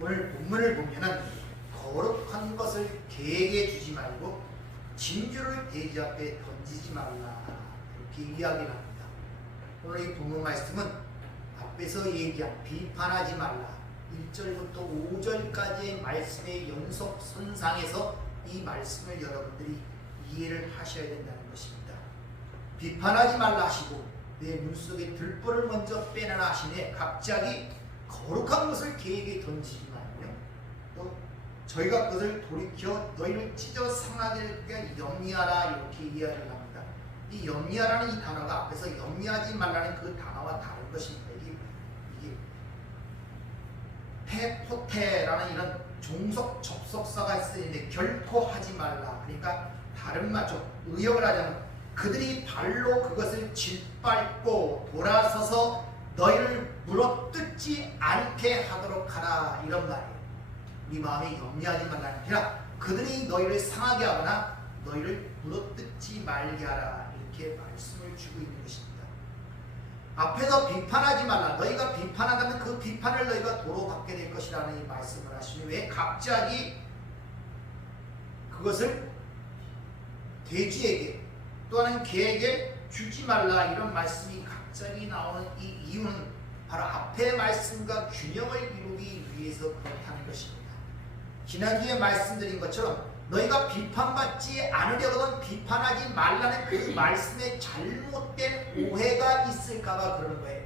오늘 본문을 보면은 거룩한 것을 개에게 주지 말고 진주를 돼지 앞에 던지지 말라 이렇게 이야기를 합니다. 오늘 이 본문 말씀은 앞에서 얘기한 비판하지 말라 1절부터 5절까지의 말씀의 연속 선상에서 이 말씀을 여러분들이 이해를 하셔야 된다는 것입니다. 비판하지 말라 하시고 내 눈 속에 들보를 먼저 빼내라 하시네 갑자기 거룩한 것을 개에게 던지지 말고요. 또 저희가 그것을 돌이켜 너희를 찢어 상하게 염려하라 이렇게 이야기를 합니다. 이 염려하라는 이 단어가 앞에서 염려하지 말라는 그 단어와 다른 것입니다. 이게 페포테라는 이런 종속 접속사가 쓰이는데 결코 하지 말라. 그러니까 다른 말 좀 의역을 하자면 그들이 발로 그것을 짓밟고 돌아서서 너희를 물어뜯지 않게 하도록 하라 이런 말이에요. 우리 마음에 염려하지 말라는 게 아니라 그들이 너희를 상하게 하거나 너희를 물어뜯지 말게 하라 이렇게 말씀을 주고 있는 것입니다. 앞에서 비판하지 말라 너희가 비판하다면 그 비판을 너희가 도로 받게 될 것이라는 이 말씀을 하시니 왜 갑자기 그것을 돼지에게 또는 개에게 주지 말라 이런 말씀이 갑자기 나오는 이 이유는 바로 앞의 말씀과 균형을 이루기 위해서 그렇다는 것입니다. 지난주에 말씀드린 것처럼 너희가 비판받지 않으려거든 비판하지 말라는 그 말씀에 잘못된 오해가 있을까봐 그러는 거예요.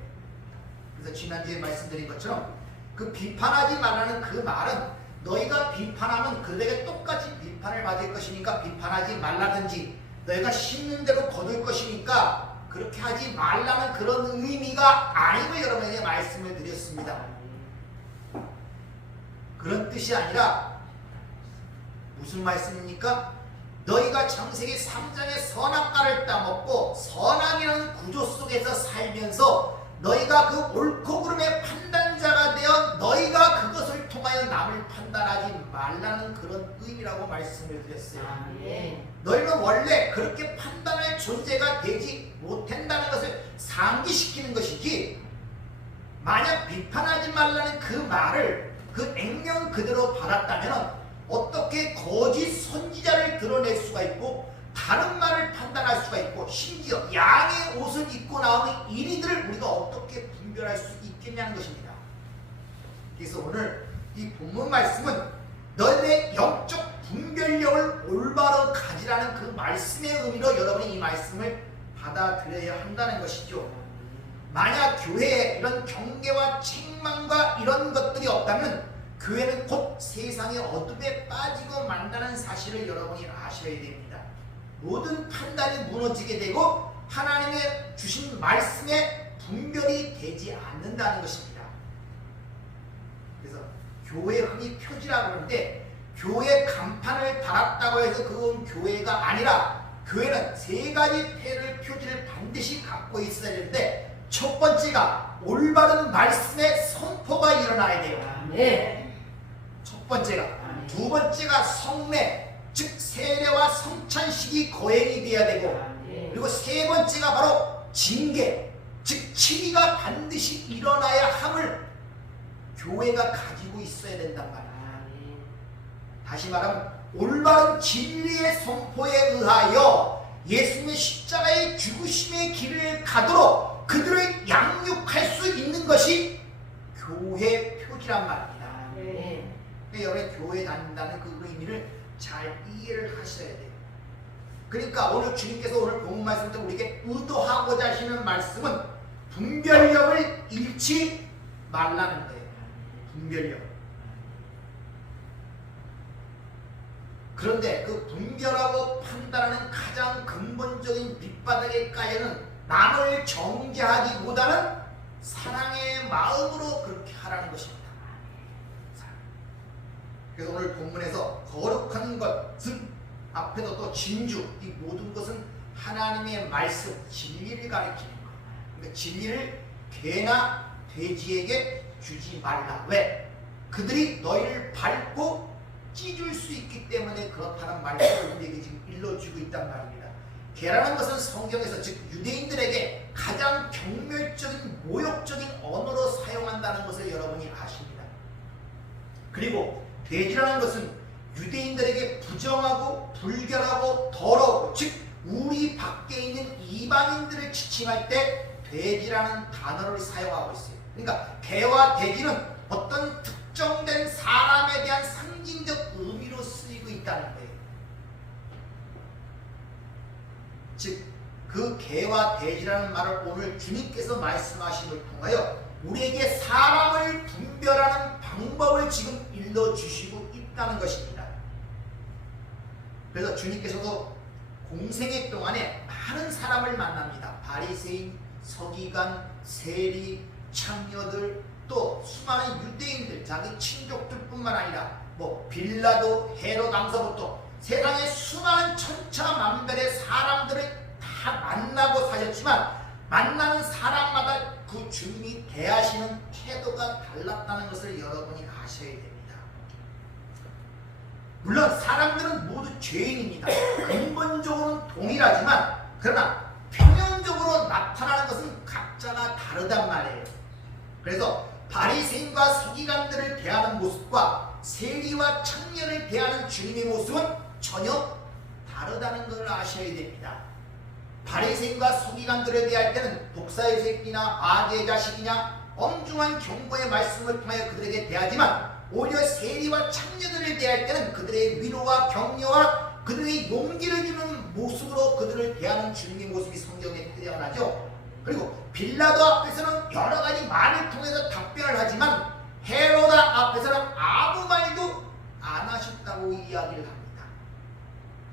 그래서 지난주에 말씀드린 것처럼 그 비판하지 말라는 그 말은 너희가 비판하면 그들에게 똑같이 비판을 받을 것이니까 비판하지 말라든지 너희가 심는 대로 거둘 것이니까 그렇게 하지 말라는 그런 의미가 아니고 여러분에게 말씀을 드렸습니다. 그런 뜻이 아니라 무슨 말씀입니까? 너희가 창세기 3장의 선악과를 따먹고 선악이라는 구조 속에서 살면서 너희가 그 옳고 그름의 판단자가 되어 너희가 그것을 통하여 남을 판단하지 말라는 그런 의미라고 말씀을 드렸어요. 너희는 원래 그렇게 판단할 존재가 되지 못한다는 것을 상기시키는 것이지 만약 비판하지 말라는 그 말을 그 액면 그대로 받았다면 어떻게 거짓 선지자를 드러낼 수가 있고 다른 말을 판단할 수가 있고 심지어 양의 옷을 입고 나오는 이리들을 우리가 어떻게 분별할 수 있겠냐는 것입니다. 그래서 오늘 이 본문 말씀은 너희의 영적 분별력을 올바로 가지라는 그 말씀의 의미로 여러분이 이 말씀을 받아들여야 한다는 것이죠. 만약 교회에 이런 경계와 책망과 이런 것들이 없다면 교회는 곧 세상의 어둠에 빠지고 만다는 사실을 여러분이 아셔야 됩니다. 모든 판단이 무너지게 되고 하나님의 주신 말씀에 분별이 되지 않는다는 것입니다. 그래서 교회 흔히 표지라고 하는데 교회 간판을 달았다고 해서 그건 교회가 아니라 교회는 세 가지 표지를 반드시 갖고 있어야 되는데 첫 번째가 올바른 말씀의 선포가 일어나야 돼요. 네. 첫 번째가. 두 번째가 성례, 즉 세례와 성찬식이 거행이 돼야 되고 그리고 세 번째가 바로 징계, 즉 치리가 반드시 일어나야 함을 교회가 가지고 있어야 된단 말이에요. 다시 말하면 올바른 진리의 선포에 의하여 예수님의 십자가의 죽으심의 길을 가도록 그들을 양육할 수 있는 것이 교회 표지란 말입니다. 그러니까 여러분이 교회 다닌다는 그 의미를 잘 이해를 하셔야 돼요. 그러니까 오늘 주님께서 오늘 본문 말씀 때 우리에게 의도하고자 하시는 말씀은 분별력을 잃지 말라는 거예요. 분별력. 그런데 그 분별하고 판단하는 가장 근본적인 밑바닥에 까여는 남을 정죄하기보다는 사랑의 마음으로 그렇게 하라는 것입니다. 그래서 오늘 본문에서 거룩한 것은 앞에도 또 진주, 이 모든 것은 하나님의 말씀, 진리를 가리키는 것. 그러니까 진리를 개나 돼지에게 주지 말라. 왜? 그들이 너희를 밟고 찢을 수 있기 때문에 그렇다는 말씀을 우리에게 지금 일러주고 있단 말입니다. 개라는 것은 성경에서 즉 유대인들에게 가장 경멸적인 모욕적인 언어로 사용한다는 것을 여러분이 아십니다. 그리고 돼지라는 것은 유대인들에게 부정하고 불결하고 더러워, 즉 우리 밖에 있는 이방인들을 지칭할 때 돼지라는 단어를 사용하고 있어요. 그러니까 개와 돼지는 어떤 특정된 사람에 대한 상징적 의미로 쓰이고 있다는 거예요. 즉 그 개와 돼지라는 말을 오늘 주님께서 말씀하심을 통하여 우리에게 사람을 분별하는 방법을 지금 일러주시고 있다는 것입니다. 그래서 주님께서도 공생애 동안에 많은 사람을 만납니다. 바리새인, 서기관, 세리, 창녀들, 또 수많은 유대인들, 자기 친족들뿐만 아니라 빌라도, 헤롯 왕서부터 세상의 수많은 천차만별의 사람들을 다 만나고 사셨지만 만나는 사람마다 그 주님이 대하시는 태도가 달랐다는 것을 여러분이 아셔야 됩니다. 물론 사람들은 모두 죄인입니다. 근본적으로는 동일하지만 그러나 표면적으로 나타나는 것은 각자가 다르단 말이에요. 그래서 바리새인과 서기관들을 대하는 모습과 세리와 창녀를 대하는 주님의 모습은 전혀 다르다는 것을 아셔야 됩니다. 바리새인과 서기관들에 대할 때는 독사의 새끼나 마귀의 자식이냐 엄중한 경고의 말씀을 통하여 그들에게 대하지만 오히려 세리와 창녀들을 대할 때는 그들의 위로와 격려와 그들의 용기를 주는 모습으로 그들을 대하는 주님의 모습이 성경에 드러나죠. 그리고 빌라도 앞에서는 여러 가지 말을 통해서 답변을 하지만 헤로다 앞에서는 아무 말도 안 하셨다고 이야기를 합니다.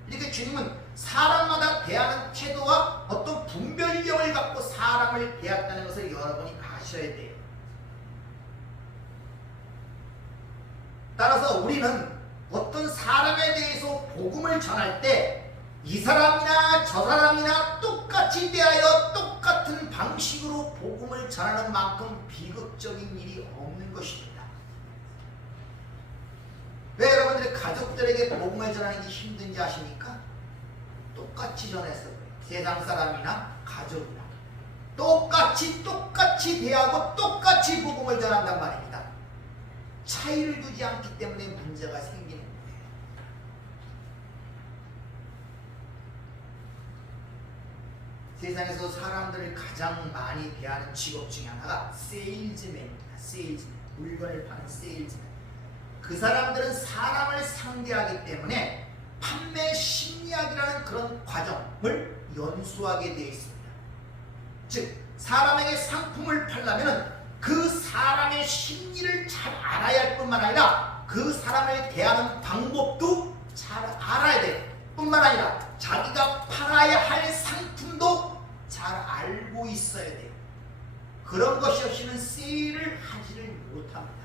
이렇게 주님은 사람마다 대하는 태도와 어떤 분별력을 갖고 사람을 대했다는 것을 여러분이 아셔야 돼요. 따라서 우리는 어떤 사람에 대해서 복음을 전할 때 이 사람이나 저 사람이나 똑같이 대하여 똑같은 방식으로 복음을 전하는 만큼 비극적인 일이 없는 것입니다. 왜 여러분들이 가족들에게 복음을 전하는 게 힘든지 아십니까? 똑같이 전해서 그래요. 세상 사람이나 가족이나 똑같이 대하고 똑같이 복음을 전한단 말입니다. 차이를 두지 않기 때문에 문제가 생기는 거예요. 세상에서 사람들을 가장 많이 대하는 직업 중에 하나가 세일즈맨입니다. 세일즈맨, 물건을 파는 세일즈맨. 그 사람들은 사람을 상대하기 때문에 판매 심리학이라는 그런 과정을 연수하게 되어 있습니다. 즉 사람에게 상품을 팔려면 그 사람의 심리를 잘 알아야 할 뿐만 아니라 그 사람을 대하는 방법도 잘 알아야 돼요. 뿐만 아니라 자기가 팔아야 할 상품도 잘 알고 있어야 돼요. 그런 것이 없이는 세일을 하지를 못합니다.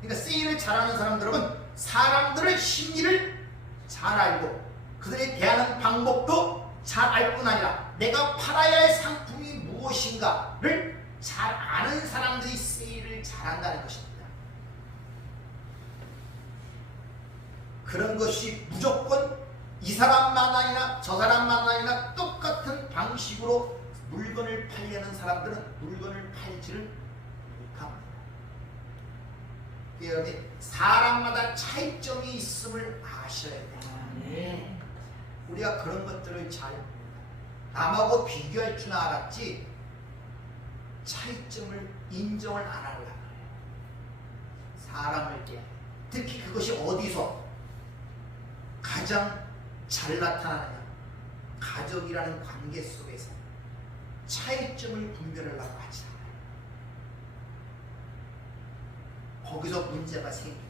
그러니까 세일을 잘하는 사람들은 사람들의 심리를 잘 알고 그들이 대하는 방법도 잘 알 뿐 아니라 내가 팔아야 할 상품이 무엇인가를 잘 아는 사람들이 세일을 잘한다는 것입니다. 그런 것이 무조건 이 사람만 아니라 저 사람만 아니라 똑같은 방식으로 물건을 팔려는 사람들은 물건을 팔지를 못합니다. 여러분 사람마다 차이점이 있음을 아셔야 돼요. 네. 우리가 그런 것들을 잘 남하고 비교할 줄 알았지 차이점을 인정을 안 하려고 해요. 사람을 대해 특히 그것이 어디서 가장 잘 나타나느냐 가족이라는 관계 속에서 차이점을 분별하려고 하지 않아요. 거기서 문제가 생깁니다.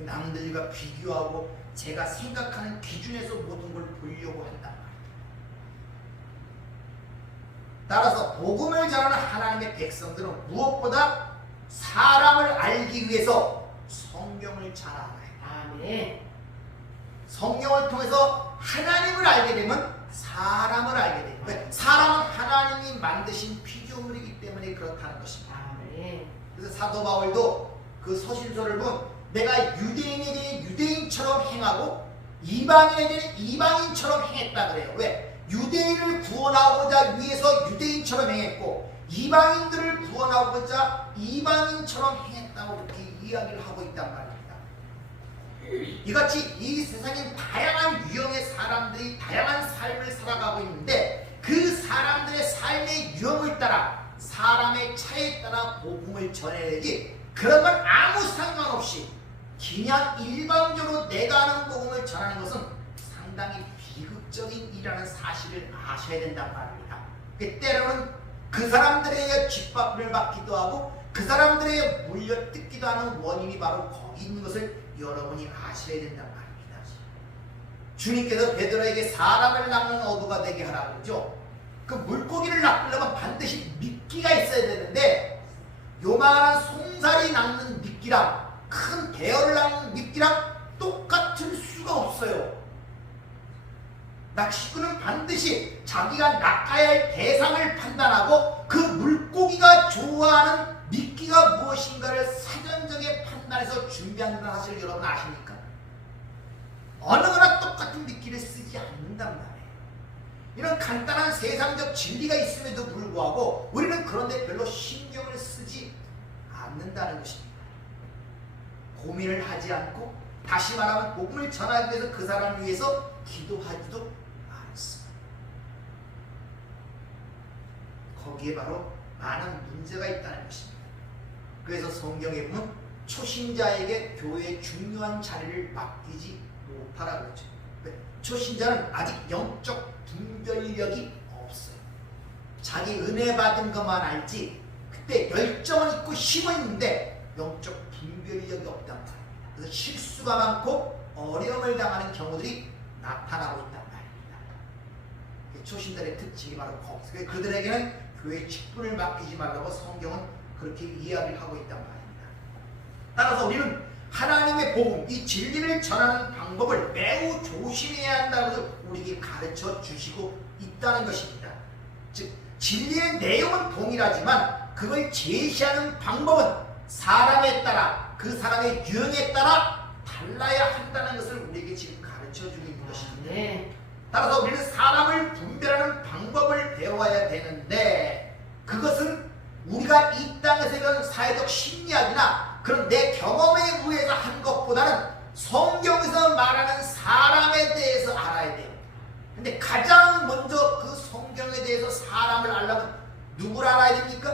남들과 비교하고 제가 생각하는 기준에서 모든 걸 보려고 한단 말이에요. 따라서 복음을 전하는 하나님의 백성들은 무엇보다 사람을 알기 위해서 성경을 잘 알아야 해요. 아멘. 성경을 통해서 하나님을 알게 되면 사람을 알게 돼요. 왜? 사람은 하나님이 만드신 피조물이기 때문에 그렇다는 것입니다. 아멘. 그래서 사도 바울도 그 서신서를 보면 내가 유대인에게 유대인처럼 행하고 이방인에게 이방인처럼 행했다 그래요. 왜? 유대인을 구원하고자 위해서 유대인처럼 행했고 이방인들을 구원하고자 이방인처럼 행했다고 그렇게 이야기를 하고 있단 말입니다. 이같이 이 세상에 다양한 유형의 사람들이 다양한 삶을 살아가고 있는데 그 사람들의 삶의 유형을 따라 사람의 차에 따라 복음을 전해야지 그런 건 아무 상관없이 그냥 일방적으로 내가 아는 복음을 전하는 것은 상당히 비극적인 일이라는 사실을 아셔야 된단 말입니다. 때로는 그 사람들의 뒷밥을 받기도 하고 그 사람들의 물려뜯기도 하는 원인이 바로 거기 있는 것을 여러분이 아셔야 된단 말입니다. 주님께서 베드로에게 사람을 낚는 어부가 되게 하라고 그러죠. 그 물고기를 낚으려면 반드시 미끼가 있어야 되는데 요만한 송사리 낚는 미끼랑 큰 배어를 낚는 미끼랑 똑같을 수가 없어요. 낚시꾼은 반드시 자기가 낚아야 할 대상을 판단하고 그 물고기가 좋아하는 미끼가 무엇인가를 사전적에 판단해서 준비한다는 사실을 여러분 아십니까? 어느 거나 똑같은 미끼를 쓰지 않는단 말이에요. 이런 간단한 세상적 진리가 있음에도 불구하고 우리는 그런데 별로 신경을 쓰지 않는다는 것입니다. 고민을 하지 않고 다시 말하면 복음을 전하기 위해서 그 사람을 위해서 기도하지도 않습니다. 거기에 바로 많은 문제가 있다는 것입니다. 그래서 성경에 보면 초신자에게 교회의 중요한 자리를 맡기지 못하라고 그러죠. 초신자는 아직 영적 분별력이 없어요. 자기 은혜 받은 것만 알지 그때 열정은 있고 힘은 있는데 영적 분별력이 없단 말입니다. 그래서 실수가 많고 어려움을 당하는 경우들이 나타나고 있단 말입니다. 초신자의 특징이 바로 거기서 그들에게는 교회의 직분을 맡기지 말라고 성경은 그렇게 이야기를 하고 있단 말입니다. 따라서 우리는 하나님의 복음, 이 진리를 전하는 방법을 매우 조심해야 한다는 것을 우리에게 가르쳐 주시고 있다는 것입니다. 즉 진리의 내용은 동일하지만 그걸 제시하는 방법은 사람에 따라 그 사람의 유형에 따라 달라야 한다는 것을 우리에게 지금 가르쳐 주고 있는 것입니다. 네. 따라서 우리는 사람을 분별하는 방법을 배워야 되는데 그것은 우리가 이 땅에서 이런 사회적 심리학이나 그런 내 경험에 의해서 한 것보다는 성경에서 말하는 사람에 대해서 알아야 돼요. 근데 가장 먼저 그 성경에 대해서 사람을 알려면 누구를 알아야 됩니까?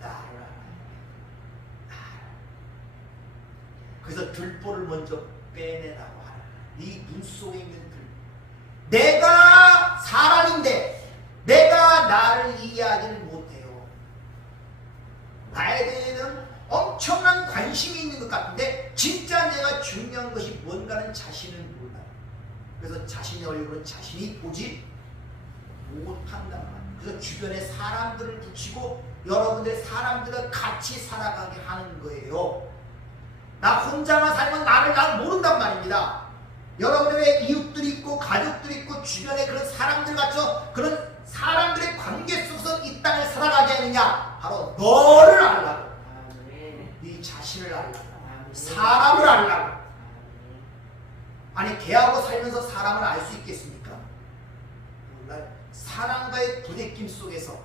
나를 알아야 돼요. 그래서 들보를 먼저 빼내라고 하라. 네 눈 속에 있는 들. 내가 사람인데 내가 나를 이해하지를 못해요. 나에 대해서는 엄청난 관심이 있는 것 같은데 진짜 내가 중요한 것이 뭔가는 자신은 몰라요. 그래서 자신의 얼굴은 자신이 보지 못한단 말이에요. 그래서 주변에 사람들을 붙이고 여러분들의 사람들과 같이 살아가게 하는 거예요. 나 혼자만 살면 나를 잘 모른단 말입니다. 여러분의 이웃들이 있고 가족들이 있고 주변에 그런 사람들 같죠? 그런 사람들의 관계 속에서 이 땅을 살아가게 하느냐? 바로 너를 알라고. 네 자신을 알라고. 사람을 알라고. 아니 개하고 살면서 사람을 알 수 있겠습니까? 몰라요. 사람과의 부대낌 속에서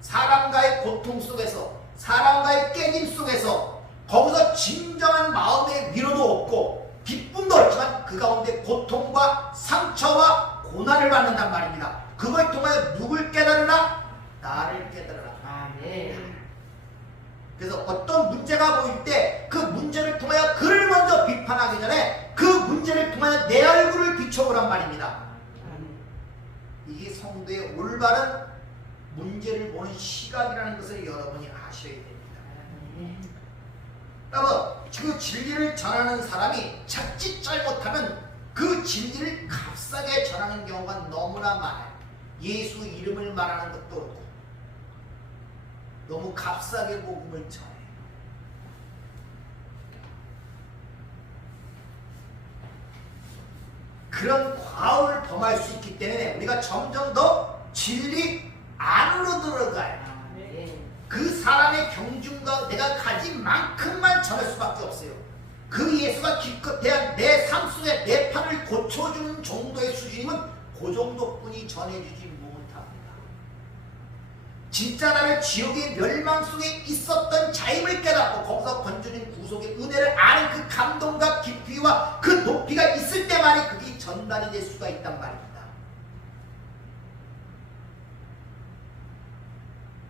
사람과의 고통 속에서 사람과의 깨짐 속에서 거기서 진정한 마음의 위로도 없고 기쁨도 없지만 그 가운데 고통과 상처와 고난을 받는단 말입니다. 그걸 통하여 누굴 깨달으라? 나를 깨달으라. 그래서 어떤 문제가 보일 때 그 문제를 통하여 그를 먼저 비판하기 전에 그 문제를 통하여 내 얼굴을 비춰보란 말입니다. 이게 성도의 올바른 문제를 보는 시각이라는 것을 여러분이 아셔야 됩니다. 따라서 그 진리를 전하는 사람이 자칫 잘못하면 그 진리를 값싸게 전하는 경우가 너무나 많아요. 예수 이름을 말하는 것도 그렇고 너무 값싸게 복음을 전해요. 그런 과오를 범할 수 있기 때문에 우리가 점점 더 진리 안으로 들어가요. 그 사람의 경중과 내가 가진 만큼만 전할 수밖에 없어요. 그 예수가 기껏해야 내 삶 속에 내 판을 고쳐주는 정도의 수준이면 그 정도뿐이 전해주지 못합니다. 진짜 나를 지옥의 멸망 속에 있었던 자임을 깨닫고 거기서 건져진 구속의 은혜를 아는 그 감동과 깊이와 그 높이가 있을 때만이 그게 전달이 될 수가 있단 말입니다.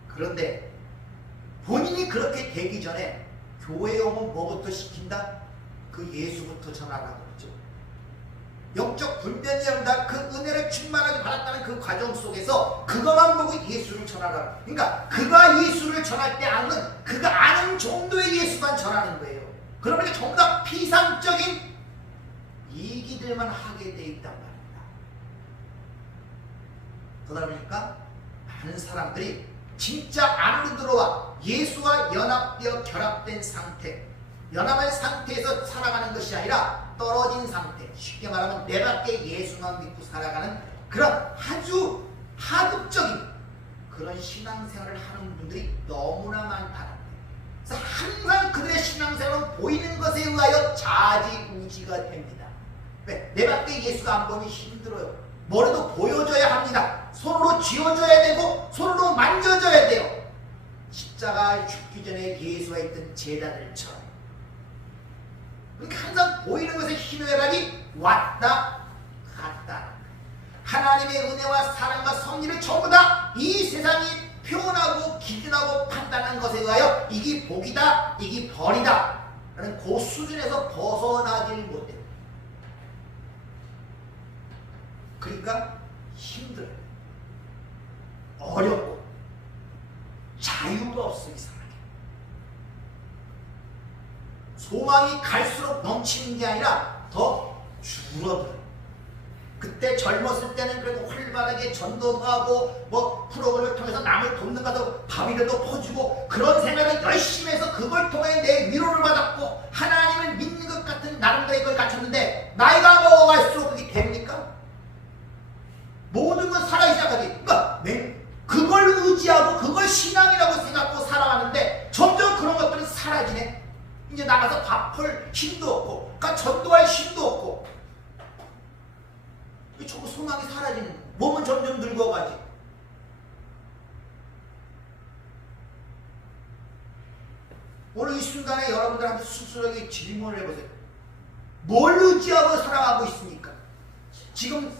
그런데 본인이 그렇게 되기 전에 교회에 오면 뭐부터 시킨다? 그 예수부터 전하라고 그러죠. 영적 불변이 온다. 그 은혜를 충만하게 받았다는 그 과정 속에서 그것만 보고 예수를 전하라. 그러니까 그가 예수를 전할 때 아는 그가 아는 정도의 예수만 전하는 거예요. 그러면 전부 다 피상적인 이기들만 하게 돼 있단 말입니다. 그러다 보니까 많은 사람들이 진짜 안으로 들어와 예수와 연합되어 결합된 상태, 연합한 상태에서 살아가는 것이 아니라 떨어진 상태, 쉽게 말하면 내 밖에 예수만 믿고 살아가는 그런 아주 하급적인 그런 신앙생활을 하는 분들이 너무나 많다. 그래서 항상 그들의 신앙생활은 보이는 것에 의하여 좌지우지가 됩니다. 왜? 내 밖에 예수가 안 보면 힘들어요. 뭐라도 보여줘야 합니다. 손으로 쥐어줘야 되고 손으로 만져줘야 돼요. 십자가 죽기 전에 예수가 있던 제자들처럼. 그러니까 항상 보이는 것에 힘을 왔다 갔다. 하나님의 은혜와 사랑과 섭리를 전부 다 이 세상이 표현하고 기준하고 판단한 것에 의하여 이게 복이다, 이게 벌이다 라는 그 수준에서 벗어나질 못해요. 그러니까 힘들어요. 어렵고 자유가 없어요. 이상하게. 소망이 갈수록 넘치는 게 아니라 더 줄어들어요. 그때 젊었을 때는 그래도 활발하게 전도도 하고 뭐 프로그램을 통해서 남을 돕는 가도 밥이라도 퍼주고 그런 생활을 열심히 해서 그걸 통해 내 위로를 받았고 하나님을 믿는 것 같은 나름대로의 걸 갖췄는데 나이가 먹어갈수록 그게 됩니까? 모든 건 살아있기 시작하지. 그러니까 그걸 의지하고 그걸 신앙이라고 생각하고 살아가는데 점점 그런 것들이 사라지네. 이제 나가서 밥할 힘도 없고 그러니까 전도할 힘도 없고 자꾸 소망이 사라지는 거예요. 몸은 점점 늙어가지. 오늘 이 순간에 여러분들한테 스스로에게 질문을 해보세요. 뭘 의지하고 살아가고 있습니까? 지금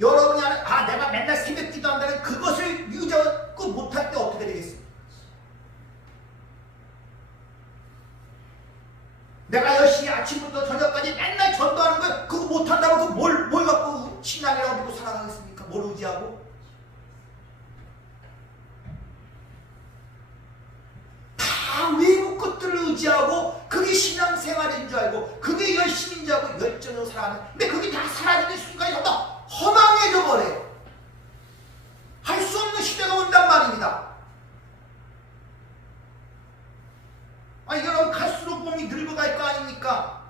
여러분이 하는 내가 맨날 새벽 기도한다는 그것을 유지하고 못할 때 어떻게 되겠습니까? 내가 열심히 아침부터 저녁까지 맨날 전도하는 걸 그거 못한다고 뭘 갖고 신앙이라고 믿고 살아가겠습니까? 뭘 의지하고? 다 외국 것들을 의지하고 그게 신앙생활인 줄 알고 그게 열심인 줄 알고 열정으로 살아가는 근데 그게 다 사라지는 순간이 전부 허망해져 버려요. 할 수 없는 시대가 온단 말입니다. 이거는 갈수록 몸이 늙어갈 거 아닙니까?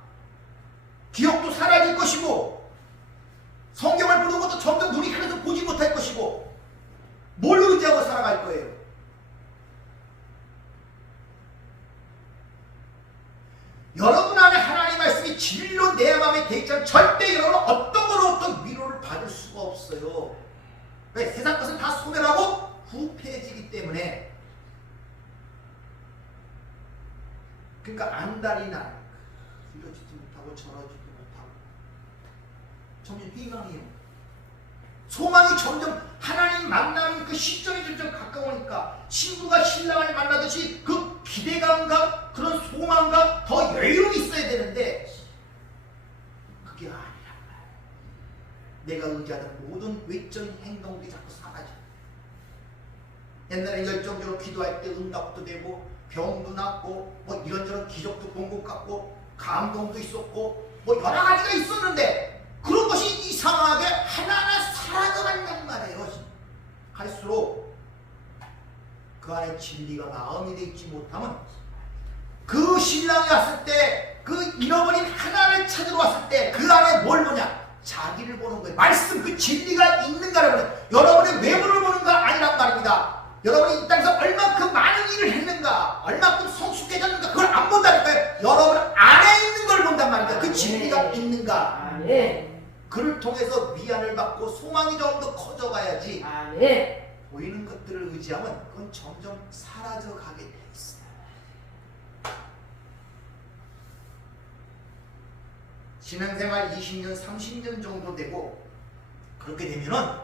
기억도 사라질 것이고 성경을 보는 것도 점점 눈이 하나도 보지 못할 것이고 뭘 의지하고 살아갈 거예요? 여러분 안에 하나님의 말씀이 진리로 내 마음에 대입자는 절대 여러분 어떤 거로부터 위로를 받을 수가 없어요. 왜? 세상 것은 다 소멸하고 부패해지기 때문에. 그러니까 안달이 나니까 이러지도 못하고 저러지도 못하고 점점 희망이에요. 소망이 점점 하나님 만나는 그 시점이 점점 가까우니까 친구가 신랑을 만나듯이 그 기대감과 그런 소망과 더 여유가 있어야 되는데 그게 아니란 말이에요. 내가 의지하던 모든 외적인 행동들이 자꾸 사라져. 옛날에 열정적으로 기도할 때 응답도 되고 병도 낫고 뭐 이런저런 기적도 본 것 같고 감동도 있었고 뭐 여러 가지가 있었는데 그런 것이 이상하게 하나하나 사라져간단 말이에요. 갈수록 그 안에 진리가 마음이 되어 있지 못하면 그 신랑이 왔을 때 그 잃어버린 하나를 찾으러 왔을 때 그 안에 뭘 보냐? 자기를 보는 거예요. 말씀 그 진리가 있는가를 보는 거예요. 여러분의 외모를 보는가 아니란 말입니다. 여러분이 이 땅에서 얼마큼 많은 일을 했는가 얼마큼 성숙해졌는가 그걸 안 본다니까요. 여러분 안에 있는 걸 본단 말입니다. 그 진리가 있는가. 그를 통해서 위안을 받고 소망이 좀 더 커져가야지. 보이는 것들을 의지하면 그건 점점 사라져 가게 돼 있어요. 신앙생활 20년, 30년 정도 되고 그렇게 되면은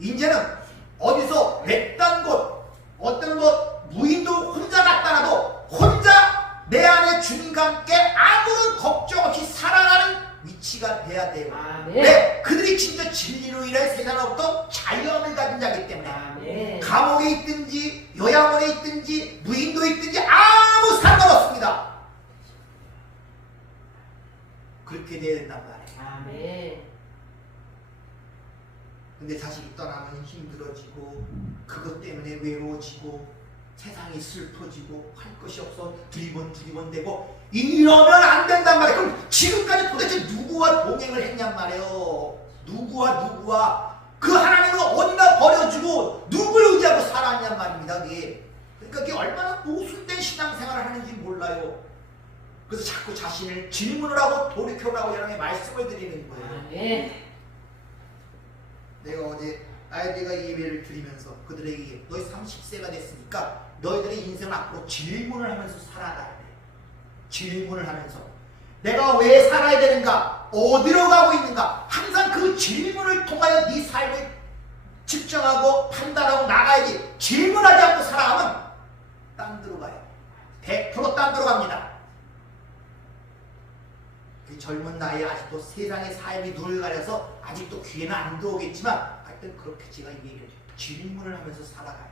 이제는 어디서 외딴 곳, 어떤 곳 무인도 혼자 갔다라도 혼자 내 안에 주님과 함께 아무런 걱정 없이 살아가는 위치가 돼야 돼요. 왜? 그들이 진짜 진리로 인해 세상으로부터 자유함을 가진 자이기 때문에 감옥에 있든지 요양원에 있든지 무인도에 있든지 아무 상관없습니다. 그렇게 돼야 된단 말이에요. 근데 자식이 떠나면 힘들어지고 그것 때문에 외로워지고 세상이 슬퍼지고 할 것이 없어 두리번 되고 이러면 안 된단 말이에요. 그럼 지금까지 도대체 누구와 동행을 했냔 말이에요. 누구와 그 하나님을 어디나 버려주고 누구를 의지하고 살았냔 말입니다. 그게. 그러니까 그게 얼마나 모순된 신앙생활을 하는지 몰라요. 그래서 자꾸 자신을 질문을 하고 돌이켜보라고 여러분의 말씀을 드리는 거예요. 내가 어제 아이들과 예배를 드리면서 그들에게 너희 30세가 됐으니까 너희들의 인생을 앞으로 질문을 하면서 살아가야 돼. 질문을 하면서 내가 왜 살아야 되는가? 어디로 가고 있는가? 항상 그 질문을 통하여 네 삶을 측정하고 판단하고 나가야지. 질문하지 않고 살아가면 딴 데로 가요. 100% 딴 데로 갑니다. 그 젊은 나이에 아직도 세상의 삶이 눈을 가려서 아직도 귀에는 안 들어오겠지만 하여튼 그렇게 제가 얘기해요. 질문을 하면서 살아가요.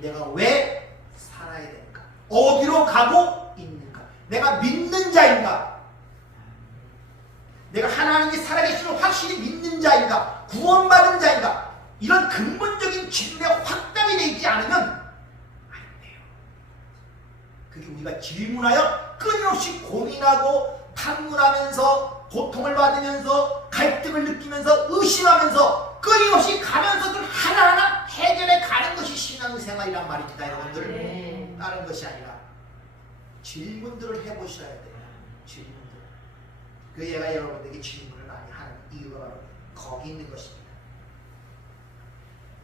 내가 왜 살아야 되는가? 어디로 가고 있는가? 내가 믿는 자인가? 내가 하나님이 살아계시는 확실히 믿는 자인가? 구원받은 자인가? 이런 근본적인 질문에 확답이 되어 있지 않으면 안 돼요. 그게 우리가 질문하여 끊임없이 고민하고 탐문하면서 고통을 받으면서 갈등을 느끼면서 의심하면서 끊임없이 가면서 그 하나하나 해결해 가는 것이 신앙생활이란 말입니다. 여러분들. 다른 것이 아니라 질문들을 해보셔야 돼요. 질문들. 그 얘가 여러분들에게 질문을 많이 하는 이유가 바로 거기 있는 것입니다.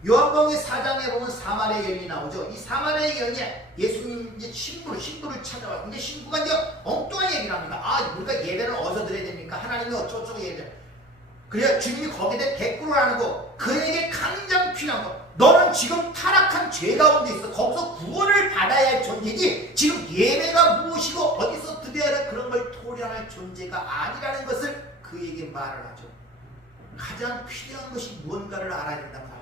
요한복음 4장에 보면 사마리아 여인이 나오죠. 이 사마리아 여인이 예수님 이제 신부를 찾아와요. 근데 신부가 이제 엉뚱한 얘기를 합니다. 우리가 예배를 어디서 드려야 됩니까? 하나님이 어쩌고저쩌고 얘기를. 그래야 주님이 거기에 대꾸를 하는 거, 그에게 강장 필요한 거. 너는 지금 타락한 죄 가운데 있어. 거기서 구원을 받아야 할 존재지. 지금 예배가 무엇이고 어디서 드려야 할 그런 걸 토량할 존재가 아니라는 것을 그에게 말을 하죠. 가장 필요한 것이 무언가를 알아야 된단 말이에요.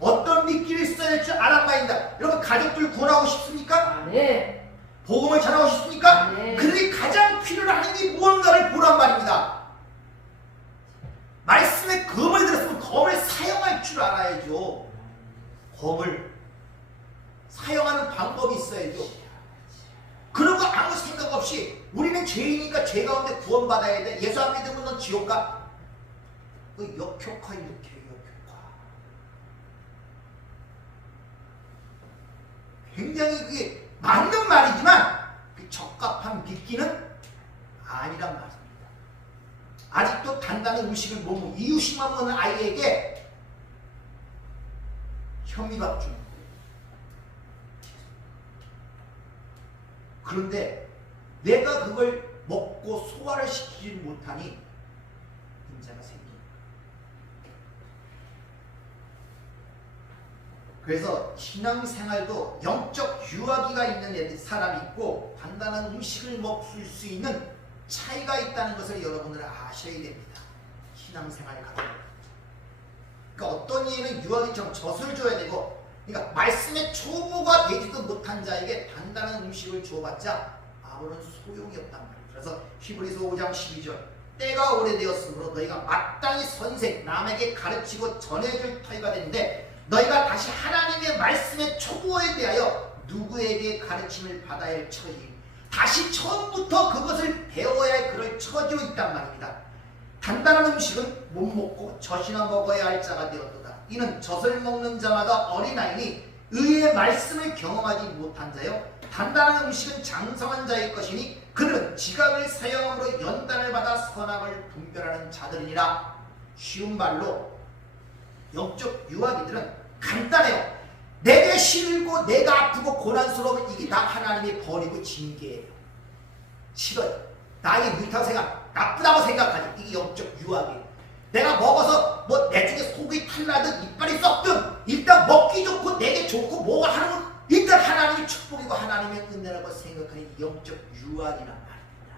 어떤 미끼를 써야 할 줄 알아야 된다. 여러분 가족들 구원하고 싶습니까? 복음을 전하고 싶습니까? 그들이 가장 필요로 하는 게 무언가를 보란 말입니다. 말씀에 검을 들었으면 검을 사용할 줄 알아야죠. 검을 사용하는 방법이 있어야죠. 그런 거 아무 생각 없이 우리는 죄이니까 죄 가운데 구원받아야 돼. 예수 안 믿으면 넌 지옥 가. 그 역효과 이렇게 역효과. 굉장히 그게 맞는 말이지만 그 적합한 믿기는 아니란 말입니다. 아직도 단단한 음식을 못 먹는 이유식만 먹는 아이에게 현미밥 주는 거예요. 그런데 내가 그걸 먹고 소화를 시키지 못하니 문제가 생깁니다. 그래서 신앙생활도 영적 유아기가 있는 사람이 있고 단단한 음식을 먹을 수 있는 차이가 있다는 것을 여러분들 아셔야 됩니다. 신앙생활을 가지고. 그러니까 어떤 이에는 유아기처럼 젖을 줘야 되고, 그러니까 말씀에 초보가 되지도 못한 자에게 단단한 음식을 주어봤자 아무런 소용이 없단 말이에요. 그래서 히브리서 5장 12절 때가 오래되었으므로 너희가 마땅히 선생 남에게 가르치고 전해줄 터이가 되는데 너희가 다시 하나님의 말씀의 초보에 대하여 누구에게 가르침을 받아야 할 처지, 다시 처음부터 그것을 배워야 할 그럴 처지로 있단 말입니다. 단단한 음식은 못 먹고 젖이나 먹어야 할 자가 되었도다. 이는 젖을 먹는 자마다 어린아이니 의의 말씀을 경험하지 못한 자요 단단한 음식은 장성한 자의 것이니 그는 지각을 사용함으로 연단을 받아 선악을 분별하는 자들이니라. 쉬운 말로 영적 유아기들은 간단해요. 내게 싫고 내가 아프고 고난스러우면 이게 다 하나님이 버리고 징계예요. 싫어요. 나에게 무익하다고 생각, 나쁘다고 생각하지. 이게 영적 유학이에요. 내가 먹어서 뭐 내 중에 속이 탈나든 이빨이 썩든 일단 먹기 좋고 내게 좋고 뭐가 하는 건 일단 하나님이 축복이고 하나님의 은혜라고 생각하는 영적 유학이란 말입니다.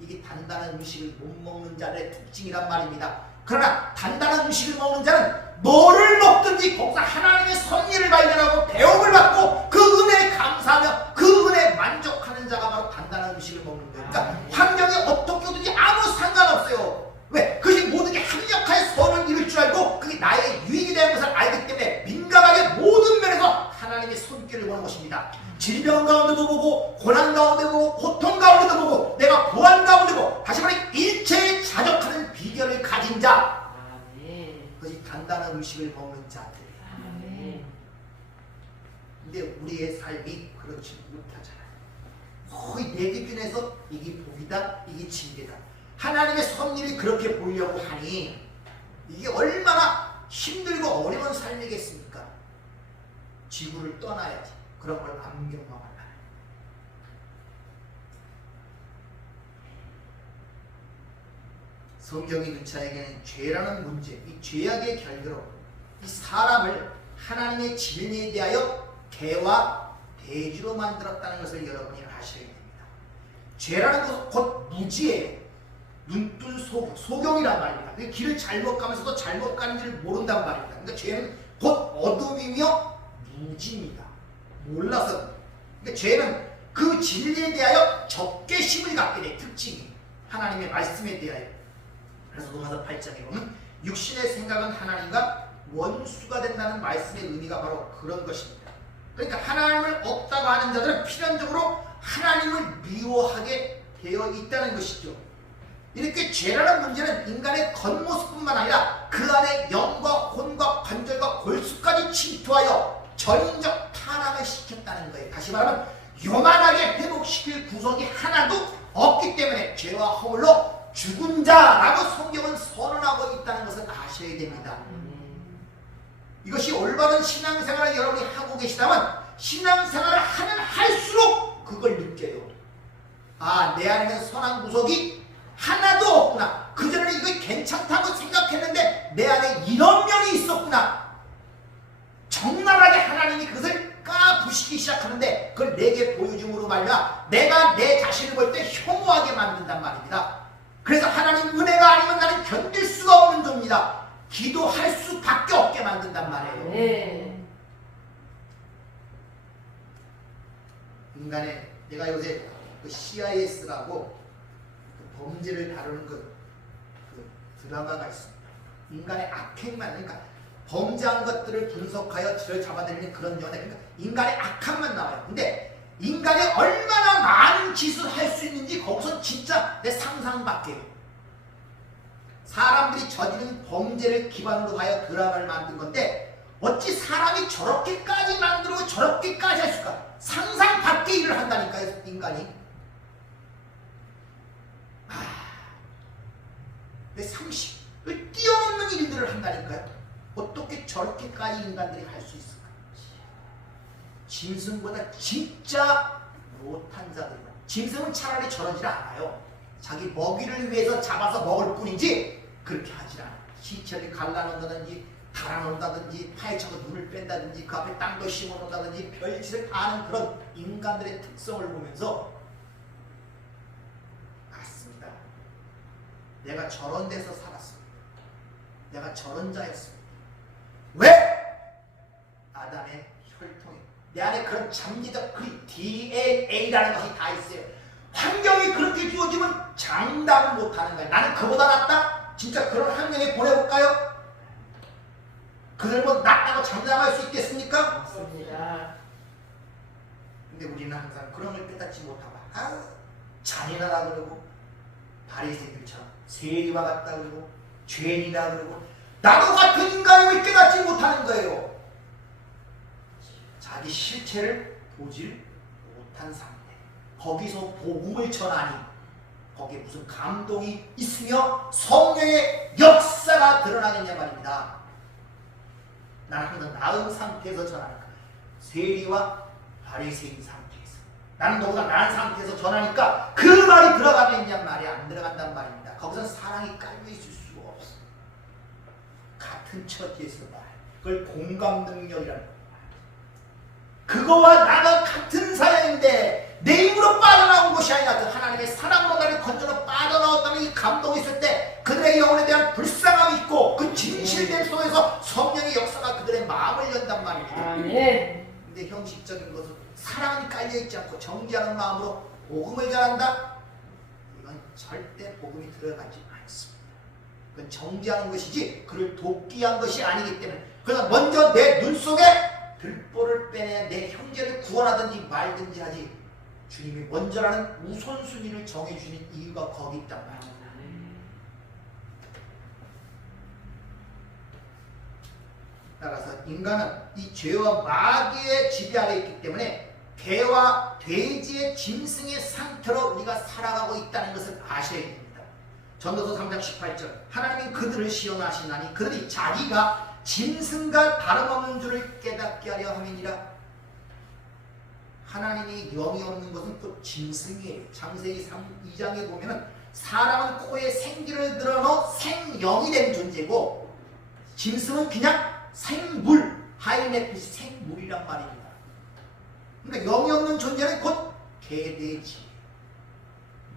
이게 단단한 음식을 못 먹는 자들의 특징이란 말입니다. 그러나 단단한 음식을 먹는 자는 뭐를 먹든지 거기서 하나님의 섭리를 발견하고 배움을 받고 그 은혜에 감사하며 그 은혜에 만족하는 자가 바로 단단한 음식을 먹는 거예요. 그러니까 환경이 어떻게 오든지 아무 상관없어요. 왜? 그것이 모든 게 합력하여 선을 이룰 줄 알고 그게 나의 유익이 되는 것을 알기 때문에 민감하게 모든 면에서 하나님의 손길을 보는 것입니다. 질병 가운데도 보고 고난 가운데도 보고 고통 가운데도 보고 내가 보안 가운데도 보고 다시 말해 일체에 자족하는 비결을 가진 자, 그것이 단단한 음식을 먹는 자들. 근데 우리의 삶이 그렇지 못하잖아요. 거의 내 기준에서 이게 복이다, 이게 징계다. 하나님의 섭리를 그렇게 보려고 하니 이게 얼마나 힘들고 어려운 삶이겠습니까? 지구를 떠나야지. 그런 걸 암경망을 하는. 성경이 넣은 자에게는 죄라는 문제, 이 죄악의 결과로 이 사람을 하나님의 진리에 대하여 개와 돼지로 만들었다는 것을 여러분이 아셔야 됩니다. 죄라는 것은 곧 무지예요. 눈뜬 소경이란 말입니다. 길을 잘못 가면서도 잘못 가는지를 모른단 말입니다. 그러니까 죄는 곧 어둠이며 무지입니다. 몰라서. 그러니까 죄는 그 진리에 대하여 적개심을 갖게 된 특징이 하나님의 말씀에 대하여. 그래서 로마서 8장에 보면 육신의 생각은 하나님과 원수가 된다는 말씀의 의미가 바로 그런 것입니다. 그러니까 하나님을 없다고 하는 자들은 필연적으로 하나님을 미워하게 되어 있다는 것이죠. 이렇게 죄라는 문제는 인간의 겉모습뿐만 아니라 그 안에 영과 혼과 관절과 골수까지 침투하여 전인적 타락을 시켰다는 거예요. 다시 말하면 요만하게 회복시킬 구석이 하나도 없기 때문에 죄와 허물로 죽은 자라고 성경은 선언하고 있다는 것을 아셔야 됩니다. 이것이 올바른 신앙생활을 여러분이 하고 계시다면 신앙생활을 하면 할수록 그걸 느껴요. 아, 내 안에는 선한 구석이 하나도 없구나. 그전에는 이거 괜찮다고 생각했는데 내 안에 이런 면이 있었구나. 적나라하게 하나님이 그것을 까부시기 시작하는데 그걸 내게 보여줌으로 말미암아 내가 내 자신을 볼 때 혐오하게 만든단 말입니다. 그래서 하나님 은혜가 아니면 나는 견딜 수가 없는 존입니다. 기도할 수밖에 없게 만든단 말이에요. 네. 인간의, 내가 요새 그 CIS라고 그 범죄를 다루는 그 드라마가 있습니다. 인간의 악행만, 그러니까 범죄한 것들을 분석하여 죄를 잡아들이는 그런 연애, 그러니까 인간의 악함만 나와요. 근데 인간이 얼마나 많은 짓을 할 수 있는지 거기서 진짜 내 상상 밖이에요. 사람들이 저지른 범죄를 기반으로 하여 드라마를 만든 건데 어찌 사람이 저렇게까지 만들고 저렇게까지 할 수가, 상상 밖의 일을 한다니까요, 인간이. 내 상식을 뛰어넘는 일들을 한다니까요. 어떻게 저렇게까지 인간들이 할 수 있을까? 짐승보다 진짜 못한 자들. 짐승은 차라리 저러질 않아요. 자기 먹이를 위해서 잡아서 먹을 뿐이지 그렇게 하질 않아요. 시체를 갈라놓는다든지 달아놓는다든지 파헤쳐서 눈을 뺀다든지 그 앞에 땅도 심어놓는다든지 별짓을 다 하는 그런 인간들의 특성을 보면서 맞습니다. 내가 저런 데서 살았습니다. 내가 저런 자였습니다. 왜? 아담의 혈통에 내 안에 그런 잠재적 그 DNA라는 것이 다 있어요. 환경이 그렇게 주어지면 장담을 못하는 거예요. 나는 그보다 낫다? 진짜 그런 환경에 보내볼까요? 그들 뭐 낫다고 장담할 수 있겠습니까? 맞습니다. 근데 우리는 항상 그런 걸 깨닫지 못하고 잔인하다 그러고 바리새인들처럼 세리와 같다 그러고 죄인이다 그러고 나도 같은 인간임을 깨닫지 못하는 거예요. 자기 실체를 보질 못한 상태. 거기서 복음을 전하니 거기에 무슨 감동이 있으며 성령의 역사가 드러나겠냐 말입니다. 나는 항상 나은 상태에서 전하는 거예요. 세리와 바리새인 상태에서 나는 너보다 나은 상태에서 전하니까 그 말이 들어가겠냔 말이 안 들어간단 말입니다. 거기서 사랑이 깔려있을 수가 없어. 같은 처지에서 말 그걸 공감 능력이라는 거야. 그거와 나가 같은 사연인데 내 힘으로 빠져나온 것이 아니라 그 하나님의 사랑으로 나를 건져서 빠져나왔다는 이 감동이 있을 때 그들의 영혼에 대한 불쌍함이 있고 그 진실됨 속에서 성령의 역사가 그들의 마음을 연단 말입니다. 근데 형식적인 것은 사랑이 깔려있지 않고 정지하는 마음으로 복음을 전한다? 이건 절대 복음이 들어가지 않습니다. 그건 정지하는 것이지 그를 돕기 위한 것이 아니기 때문에 그래서 먼저 내 눈 속에 들보를 빼내 내 형제를 구원하든지 말든지 하지 주님이 먼저라는 우선순위를 정해주는 이유가 거기 있단 말입니다. 따라서 인간은 이 죄와 마귀의 지배 아래 있기 때문에 개와 돼지의 짐승의 상태로 우리가 살아가고 있다는 것을 아셔야 됩니다. 전도서 3장 18절 하나님은 그들을 시험하시나니 그들이 자기가 짐승과 다름없는 줄을 깨닫게 하려 함이니라. 하나님이 영이 없는 것은 또 짐승이에요. 창세기 2장에 보면은 사람은 코에 생기를 늘어넣어 생영이 된 존재고 짐승은 그냥 생물, 하이네피스 생물이란 말입니다. 그러니까 영이 없는 존재는 곧 개돼지.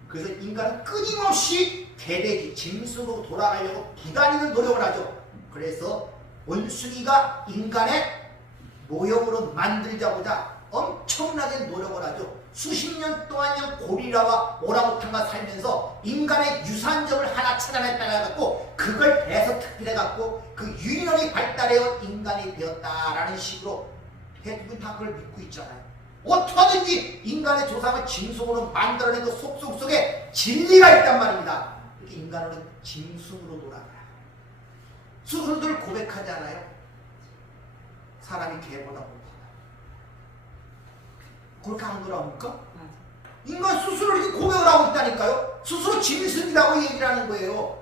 그래서 인간은 끊임없이 개돼지, 짐승으로 돌아가려고 부단히는 노력을 하죠. 그래서 원숭이가 인간의 모형으로 만들자고자 엄청나게 노력을 하죠. 수십 년 동안 고리라와 오랑우탄과 살면서 인간의 유산점을 하나 찾아냈다가 갖고 그걸 배에서 특별해갖고 그 유인원이 발달해서 인간이 되었다라는 식으로 대부분 다 그걸 믿고 있잖아요. 어떻게든지 인간의 조상을 짐승으로 만들어낸 그 속속에 진리가 있단 말입니다. 이렇게 인간은 짐승으로 돌아가요. 스스로들 고백하지 않아요? 사람이 개보다 못하다. 그렇게 안 그럽니까? 인간 스스로 이렇게 고백을 하고 있다니까요. 스스로 짐승이라고 얘기를 하는 거예요.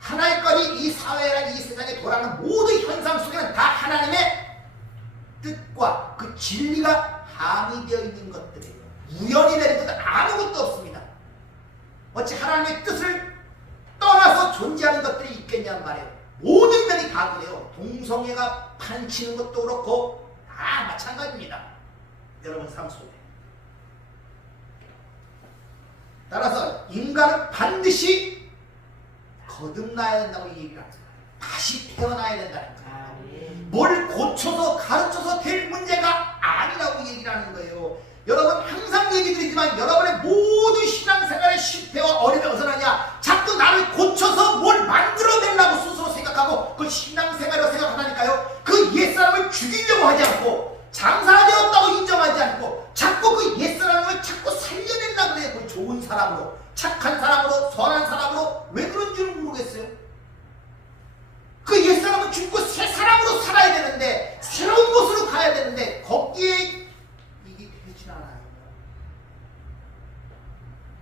하나님까지 이 사회나 이 세상에 돌아가는 모든 현상 속에는 다 하나님의 뜻과 그 진리가 함의되어 있는 것들이에요. 우연히 내린 것은 아무것도 없습니다. 어찌 하나님의 뜻을 떠나서 존재하는 것들이 있겠냔 말이에요. 모든 면이 다 그래요. 동성애가 판치는 것도 그렇고 다 마찬가지입니다. 여러분 삶 속에. 따라서 인간은 반드시 거듭나야 된다고 얘기를 하잖아요. 다시 태어나야 된다는 거예요. 뭘 고쳐서 가르쳐서 될 문제가 아니라고 얘기를 하는 거예요. 여러분 항상 얘기 드리지만 여러분의 모든 신앙생활의 실패와 어려움이 어디서 나냐? 자꾸 나를 고쳐서 뭘 만들어내려고 스스로 생각하고 그걸 신앙생활이라고 생각한다니까요. 그 옛사람을 죽이려고 하지 않고 장사가 되었다고 인정하지 않고 자꾸 그 옛사람을 자꾸 살려내려고 그래요. 그 좋은 사람으로 착한 사람으로 선한 사람으로 왜 그런 줄 모르겠어요. 그 옛사람은 죽고 새 사람으로 살아야 되는데 새로운 곳으로 가야 되는데 거기에 이게 되진 않아요.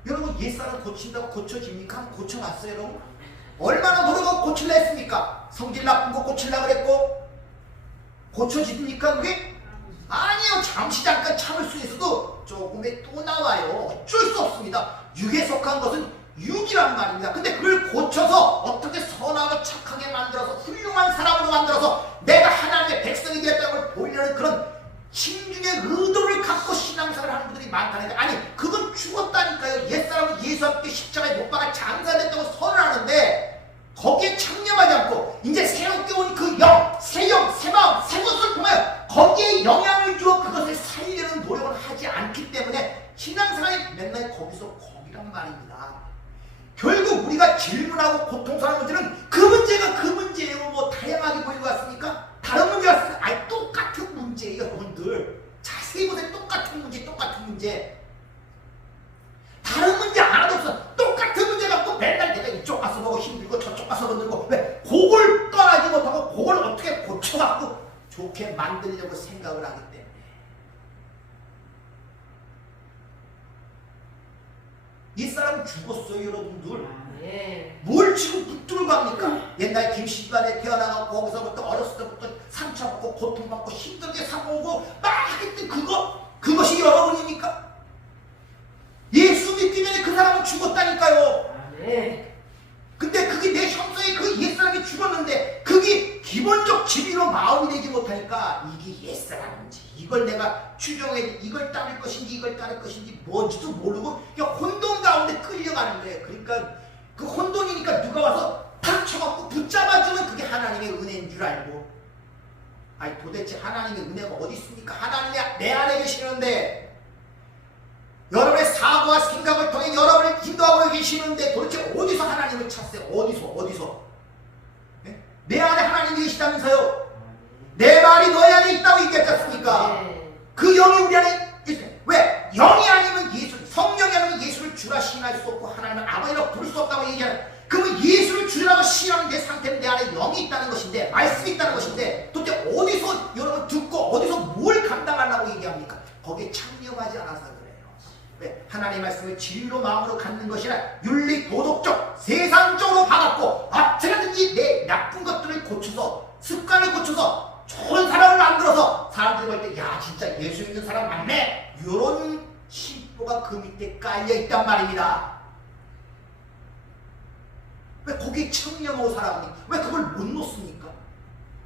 여러분 옛사람 고친다고 고쳐집니까? 고쳐놨어요 여러분? 얼마나 노력하고 고칠라 했습니까? 성질 나쁜 거 고치려고 그랬고 고쳐집니까 그게? 아니요. 잠시 잠깐 참을 수 있어도 조금에 또 나와요. 어쩔 수 없습니다. 육에 속한 것은 육이란 말입니다. 근데 그걸 고쳐서 어떻게 선하고 착하게 만들어서 훌륭한 사람으로 만들어서 내가 하나님의 백성이 되었다는 걸 보이려는 그런 신중의 의도를 갖고 신앙생활을 하는 분들이 많다니까. 아니 그건 죽었다니까요. 옛사람은 예수 함께 십자가에 못 박아 장사됐다고 선언하는데 거기에 참여하지 않고 이제 새롭게 온 그 영, 새 영, 새 마음, 새 것을 통하여 거기에 영향을 주어 그것을 살리려는 노력을 하지 않기 때문에 신앙생활이 맨날 거기서 거기란 말입니다. 결국 우리가 질문하고 고통스러운 문제는 그 문제가 그 문제예요. 뭐 다양하게 보이고 왔습니까? 다른 문제가 있으니까 아니 똑같은 문제예요 여러분들. 자세히 보세요. 똑같은 문제 똑같은 문제. 다른 문제 하나도 없어. 똑같은 문제 갖고 맨날 내가 이쪽 가서 보고 힘들고 저쪽 가서 힘들고 왜 그걸 떠나지 못하고 그걸 어떻게 고쳐갖고 좋게 만들려고 생각을 하기 때문에 이 사람 죽었어요 여러분들. 뭘 지금 붙들고 갑니까? 옛날 김씨집안에 태어나고 거기서부터 어렸을 때부터 상처받고 고통받고 힘들게 살아오고 막 하겠든 그것이 여러분입니까? 예수 믿기 전에 그 사람은 죽었다니까요. 네. 근데 그게 내 형성에 그 옛사람이 죽었는데 그게 기본적 진리로 마음이 되지 못하니까 이게 옛사람인지 이걸 내가 추정해야 돼. 이걸 따를 것인지 이걸 따를 것인지 뭔지도 모르고 그냥 혼돈 가운데 끌려가는 거예요. 그러니까 그 혼돈이니까 누가 와서 탁 쳐갖고 붙잡아주면 그게 하나님의 은혜인 줄 알고, 아니 도대체 하나님의 은혜가 어디 있습니까? 하나님이 내 안에 계시는데, 여러분의 사고와 생각을 통해 여러분을 인도하고 계시는데 도대체 어디서 하나님을 찾으세요? 어디서? 네? 내 안에 하나님이 계시다면서요? 내 말이 너희 안에 있다고 얘기했지 않습니까? 그 영이 우리 안에 있어요. 왜? 영이 아니면 예수, 성령이 아니면 예수를 주라 시인할 수 없고 하나님을 아버지라고 부를 수 없다고 얘기하는, 그러면 예수를 주라고 시인하는 내 상태는 내 안에 영이 있다는 것인데, 말씀이 있다는 것인데, 도대체 어디서 여러분 듣고 어디서 뭘 감당하려고 얘기합니까? 거기에 참여하지 않아서 그래요. 왜? 하나님의 말씀을 진리로 마음으로 갖는 것이라 윤리, 도덕적, 세상적으로 받았고 어떻게든지 내 나쁜 것들을 고쳐서, 습관을 고쳐서 좋은 사람을 만들어서 사람들이 볼 때 야 진짜 예수 믿는 사람 맞네, 이런 심보가 그 밑에 깔려있단 말입니다. 왜 거기에 청렴하고 살아갑니까? 왜 그걸 못 놓습니까?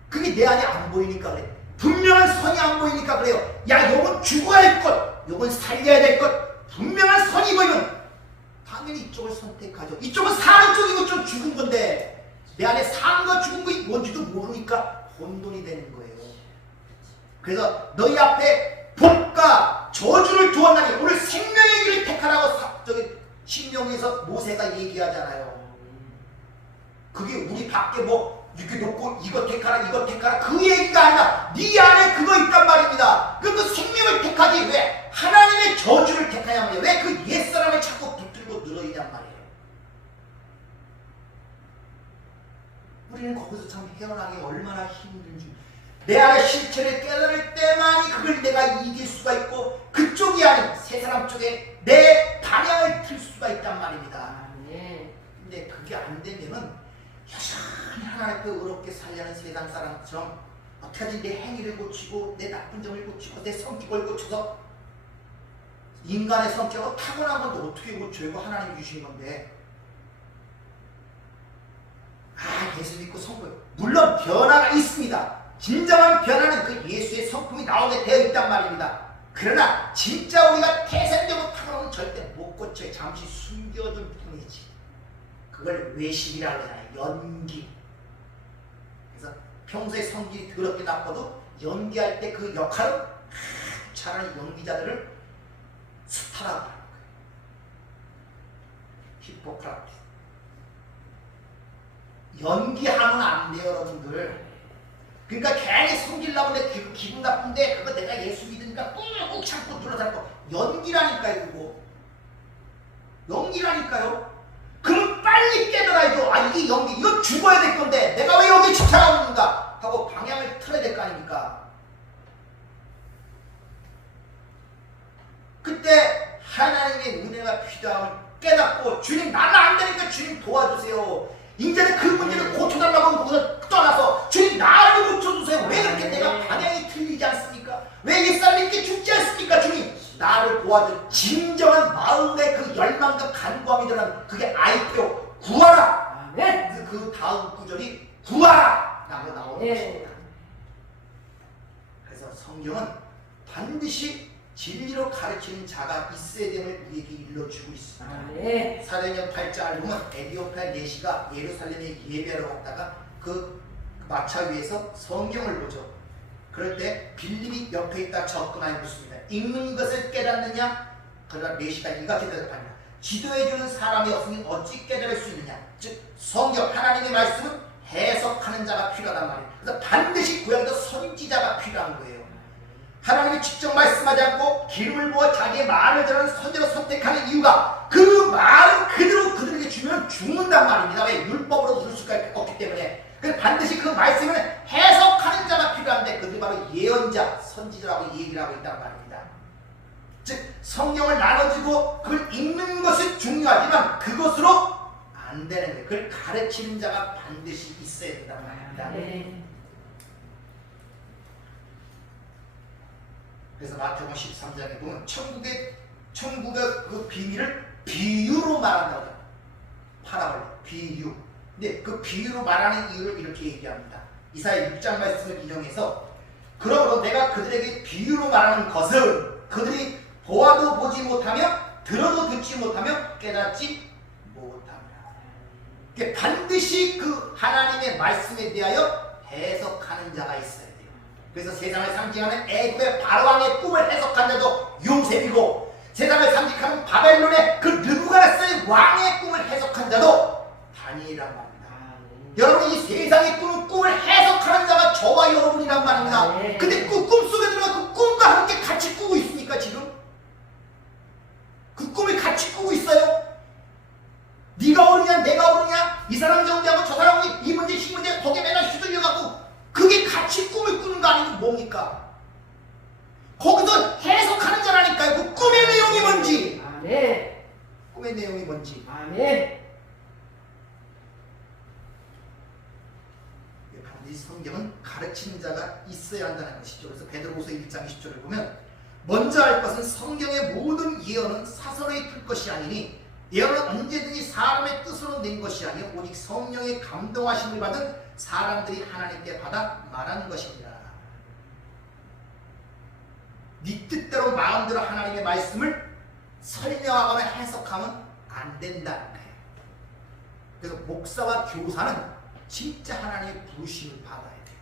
그게 내 안에 안 보이니까 그래. 분명한 선이 안 보이니까 그래요. 야 요건 죽어야 할 것, 요건 살려야 될 것, 분명한 선이 보이면 당연히 이쪽을 선택하죠. 이쪽은 사는 쪽이고 좀 죽은 건데 내 안에 사는 거 죽은 거 뭔지도 모르니까 혼돈이 되는 거예요. 그래서 너희 앞에 복과 저주를 두었나니 오늘 생명의 길을 택하라고 저기 신명에서 모세가 얘기하잖아요. 그게 우리 밖에 뭐 이렇게 놓고 이거 택하라 그 얘기가 아니라 네 안에 그거 있단 말입니다. 그 생명을 택하지 왜 하나님의 저주를 택하냐 말이에요. 왜 그 옛사람을 자꾸 붙들고 늘어지냔 말이에요. 우리는 거기서 참 헤어나기 얼마나 힘든지, 내 안의 실체를 깨달을 때만이 그걸 내가 이길 수가 있고 그쪽이 아닌 새 사람 쪽에 내 방향을 틀 수가 있단 말입니다. 근데 그게 안 되면은 여전히 하나님 그 의롭게 살려는 세상 사람처럼 어떻게든지 내 행위를 고치고 내 나쁜 점을 고치고 내 성격을 고쳐서, 인간의 성격은 타고난 건데 어떻게 고쳐요? 이거 하나님이 주신 건데. 예수 믿고 성품, 물론 변화가 있습니다. 진정한 변화는 그 예수의 성품이 나오게 되어 있단 말입니다. 그러나 진짜 우리가 태생적으로 타고나면 절대 못 고쳐요. 잠시 숨겨줄 뿐이지. 그걸 외식이라고 하잖아요. 연기. 그래서 평소에 성질이 더럽게 나빠도 연기할 때 그 역할은 차라리 연기자들을 스타라고 하는 거예요. 히포크라테스. 연기하면 안 돼요, 여러분들. 그러니까 괜히 성질 나는데 기분 나쁜데 그거 내가 예수 믿으니까 꾹 참고 눌러 살고, 연기라니까요. 그거 연기라니까요. 그럼 빨리 깨달아야죠. 이게 연기, 이거 죽어야 될 건데 내가 왜 여기 집착하고 있는가 하고 방향을 틀어야 될 거 아닙니까? 그때 하나님의 은혜가 필요함을 깨닫고, 주님 나는 안 되니까 주님 도와주세요. 이제는 그 문제를 고쳐달라고 하면 거기서 떠나서 주님 나를 고쳐주세요. 왜 그렇게 내가 방향이 틀리지 않습니까? 왜 옛사람이 이렇게 죽지 않습니까? 주님 나를 도와줘. 진정한 마음의 그 열망과 간구함이 드러난 그게 아이페오, 구하라. 그 다음 구절이 구하라 라고 나오는 것입니다. 그래서 성경은 반드시 진리로 가르치는 자가 있어야 됨을 우리에게 일러주고 있습니다. 사도행전 8장을 보면 에디오피아 내시가 예루살렘에 예배하러 갔다가 그 마차 위에서 성경을 보죠. 그럴 때 빌립이 옆에 있다 접근하여 묻습니다. 읽는 것을 깨닫느냐? 그러나 내시가 이같이 대답합니다. 지도해주는 사람이 없으니 어찌 깨달을 수 있느냐? 즉 성경 하나님의 말씀은 해석하는 자가 필요하단 말이에요. 그래서 반드시 구약에도 선지자가 필요한 거예요. 하나님이 직접 말씀하지 않고 기름을 부어 자기의 말을 전하는 선지자로 선택하는 이유가 그 말은 그대로 그들에게 주면 죽는단 말입니다. 왜? 율법으로 들을 수가 없기 때문에. 그래서 반드시 그 말씀을 해석하는 자가 필요한데 그들이 바로 예언자, 선지자라고 얘기를 하고 있단 말입니다. 즉 성경을 나눠주고 그걸 읽는 것이 중요하지만 그것으로 안 되는 거예요. 그걸 가르치는 자가 반드시 있어야 된단 말입니다. 그래서 마태복음 13장에 보면 천국의 그 비밀을 비유로 말한다고. 파라볼로 비유. 근데 그 비유로 말하는 이유를 이렇게 얘기합니다. 이사야 6장 말씀을 인용해서 그러므로 내가 그들에게 비유로 말하는 것은 그들이 보아도 보지 못하며 들어도 듣지 못하며 깨닫지 못합니다. 반드시 그 하나님의 말씀에 대하여 해석하는 자가 있어야 돼요. 그래서 세상을 상징하는 애굽의 바로왕의 꿈을 해석한 자도 요셉이고, 세상을 상징하는 바벨론의 그 느부갓네살의 왕의 꿈을 해석한 자도 다니엘이란 말입니다. 여러분, 이 세상의 꿈을 해석하는 자가 저와 여러분이란 말입니다. 근데 그 꿈 속에 들어가 그 꿈과 함께 같이 꾸고 있습니까? 지금 그 꿈을 같이 꾸고 있어요? 네가 옳으냐 내가 옳으냐, 이 사람 정죄하고 저 사람이 이 문제 이 문제 거기에 맨날 휘둘려갖고 그게 같이 꿈을 꾸는 거 아니고 뭡니까? 거기서 해석하는 자라니까요. 그 꿈의 내용이 뭔지. 아멘. 꿈의 내용이 뭔지. 아멘. 반드시 성경은 가르치는 자가 있어야 한다는 것이죠. 그래서 베드로후서 1장 20절을 보면 먼저 할 것은 성경의 모든 예언은 사설에 풀 것이 아니니 예언은 언제든지 사람의 뜻으로 낸 것이 아니요 오직 성령의 감동하심을 받은 사람들이 하나님께 받아 말하는 것입니다. 네 뜻대로 마음대로 하나님의 말씀을 설명하거나 해석하면 안 된다는 거예요. 그래서 목사와 교사는 진짜 하나님의 부르심을 받아야 돼요.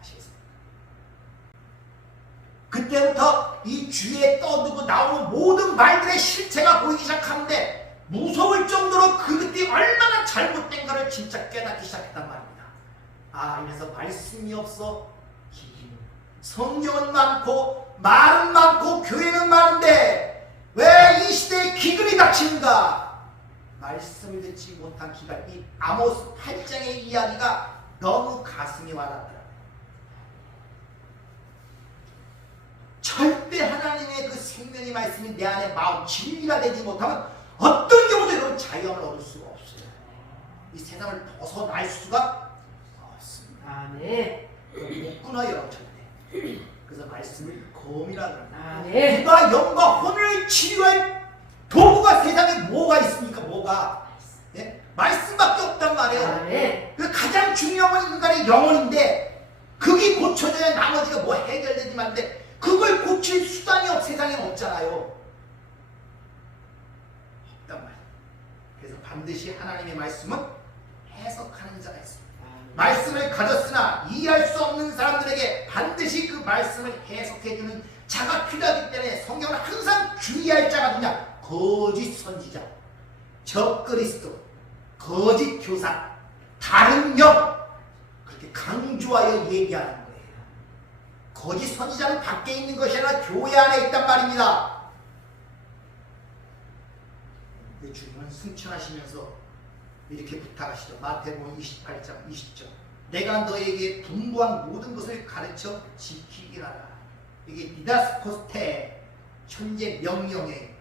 아시겠습니까? 그때부터 이 주위에 떠들고 나오는 모든 말들의 실체가 보이기 시작하는데 무서울 정도로 그것이 얼마나 잘못된 것을 진짜 깨닫기 시작했단 말입니다. 아, 이래서 말씀이 없어 성경은 많고 말은 많고 교회는 많은데 왜 이 시대에 기근이 닥치는가? 말씀을 듣지 못한 기간. 이 아모스 8장의 이야기가 너무 가슴이 와닿더라고요. 절대 하나님의 그 생명의 말씀이 내 안에 마음 진리가 되지 못하면 어떤 경우도 이런 자유함을 얻을 수가 없어요. 이 세상을 벗어날 수가 없습니다. 아멘. 못 끊어요, 절대. 그래서 말씀을 검이라 그럽니다. 아멘. 누가 영과 혼을 치유할 도구가 세상에 뭐가 있습니까? 뭐가? 예? 말씀밖에 없단 말이에요. 아멘. 그 가장 중요한 건 인간의 영혼인데 그게 고쳐져야 나머지가 뭐 해결되지 말는데 그걸 고칠 수단이 세상에 없잖아요. 없단 말이에요. 그래서 반드시 하나님의 말씀은 해석하는 자가 있습니다. 말씀을 가졌으나 이해할 수 없는 사람들에게 반드시 그 말씀을 해석해주는 자가 필요하기 때문에 성경은 항상 주의할 자가 누구냐? 거짓 선지자, 적그리스도, 거짓 교사, 다른 영, 그렇게 강조하여 얘기하는 거예요. 거짓 선지자는 밖에 있는 것이 아니라 교회 안에 있단 말입니다. 주님은 승천하시면서 이렇게 부탁하시죠. 마태복음 28장 20절. 내가 너에게 분부한 모든 것을 가르쳐 지키게 하라. 이게 디다스코스테, 천재 명령에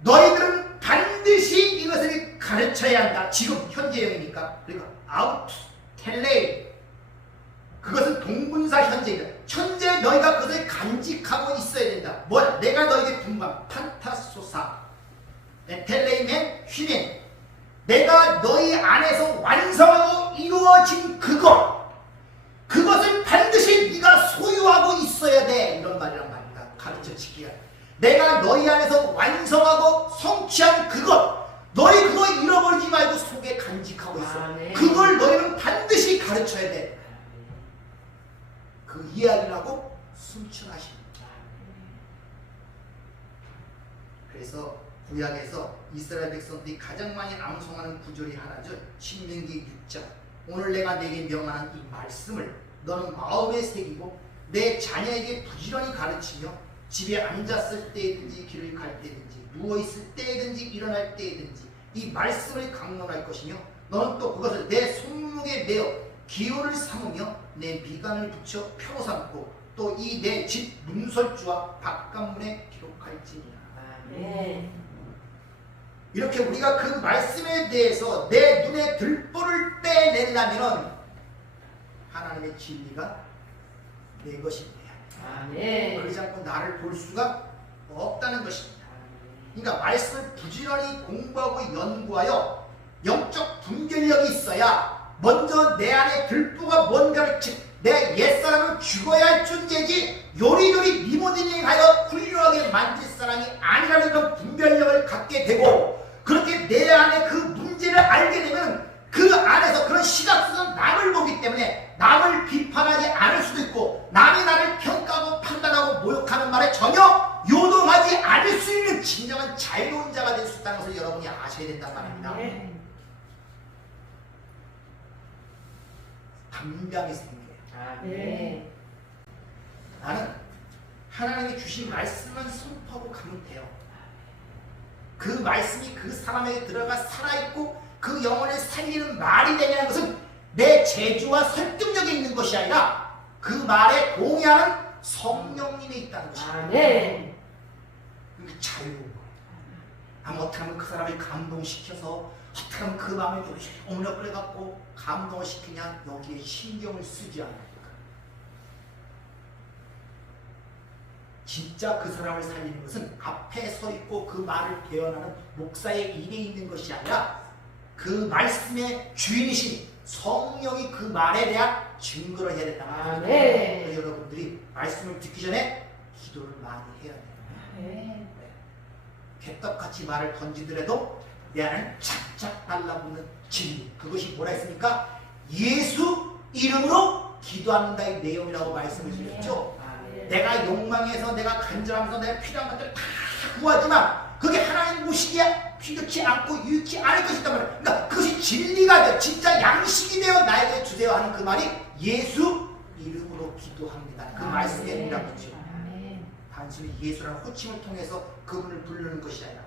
너희들은 반드시 이것을 가르쳐야 한다. 지금 현재형이니까. 그러니까 아우트, 텔레이. 그것은 동분사 현재이다. 현재 너희가 그것을 간직하고 있어야 된다. 뭐야? 내가 너에게 분부한 판타소사, 텔레이멘, 휘멘. 내가 너희 안에서 완성하고 이루어진 그것을 반드시 네가 소유하고 있어야 돼. 이런 말이란 말입니다. 가르쳐 지키야. 내가 너희 안에서 완성하고 성취한 너희 그거 잃어버리지 말고 속에 간직하고 있어. 네. 그걸 너희는 반드시 가르쳐야 돼. 그 이야기를 하고 승천하십니다. 그래서 구약에서 이스라엘 백성들이 가장 많이 암송하는 구절이 하나죠. 신명기 6장. 오늘 내가 내게 명하는 이 말씀을 너는 마음에 새기고 내 자녀에게 부지런히 가르치며 집에 앉았을 때든지 길을 갈 때든지 누워있을 때든지 일어날 때든지 이 말씀을 강론할 것이며 너는 또 그것을 내 손목에 매어 기호를 삼으며 내 미간을 붙여 표로 삼고 또 이 내 집 문설주와 바깥문에 기록할지니라. 아멘. 이렇게 우리가 그 말씀에 대해서 내 눈에 들보를 빼내려면 하나님의 진리가 내 것이 돼야 돼. 아멘. 그러지 않고 나를 볼 수가 없다는 것입니다. 그러니까 말씀을 부지런히 공부하고 연구하여 영적 분별력이 있어야 먼저 내 안에 들보가 뭔가를 내 옛사람을 죽어야 할 존재지 요리조리 리모델링하여 훌륭하게 만들 사람이 아니라는 그런 분별력을 갖게 되고, 그렇게 내 안에 그 문제를 알게 되면 그 안에서 그런 시각 속에서 남을 보기 때문에 남을 비판하지 않을 수도 있고, 남이 나를 평가하고 판단하고 모욕하는 말에 전혀 요동하지 않을 수 있는 진정한 자유로운 자가 될 수 있다는 것을 여러분이 아셔야 된단 말입니다. 아멘. 담량이 생겨요. 아멘. 나는 하나님이 주신 말씀만 선포하고 가면 돼요. 그 말씀이 그 사람에게 들어가 살아있고 그 영혼을 살리는 말이 되냐는 것은 내 재주와 설득력이 있는 것이 아니라 그 말에 동의하는 성령님이 있다는 것입니다. 아멘. 그게 자유로운 거예요. 어떻게 하면 그 사람을 감동시켜서 어떻게 하면 그 마음에 오므려 끓여갖고 감동을 시키냐, 여기에 신경을 쓰지 않으니까. 진짜 그 사람을 살리는 것은 앞에 서 있고 그 말을 대언하는 목사의 일에 있는 것이 아니라 그 말씀의 주인이신 성령이 그 말에 대한 증거를 해야 된다. 아멘. 여러분들이 말씀을 듣기 전에 기도를 많이 해야 돼요. 아멘. 개떡같이 말을 던지더라도 내 안을 착착 달라붙는 진리, 그것이 뭐라 했습니까? 예수 이름으로 기도한다의 내용이라고 말씀을 드렸죠. 내가 욕망해서 내가 간절하면서 내가 필요한 것들을 다 구하지만 그게 하나님 보시기에 필요치 않고 유익치 않을 것이단 말이에요. 그러니까 그것이 진리가 되어 진짜 양식이 되어 나에게 주세요 하는 그 말이 예수 이름으로 기도합니다. 그 말씀의 의미라고 하죠. 단순히 예수라는 호칭을 통해서 그분을 부르는 것이 아니라.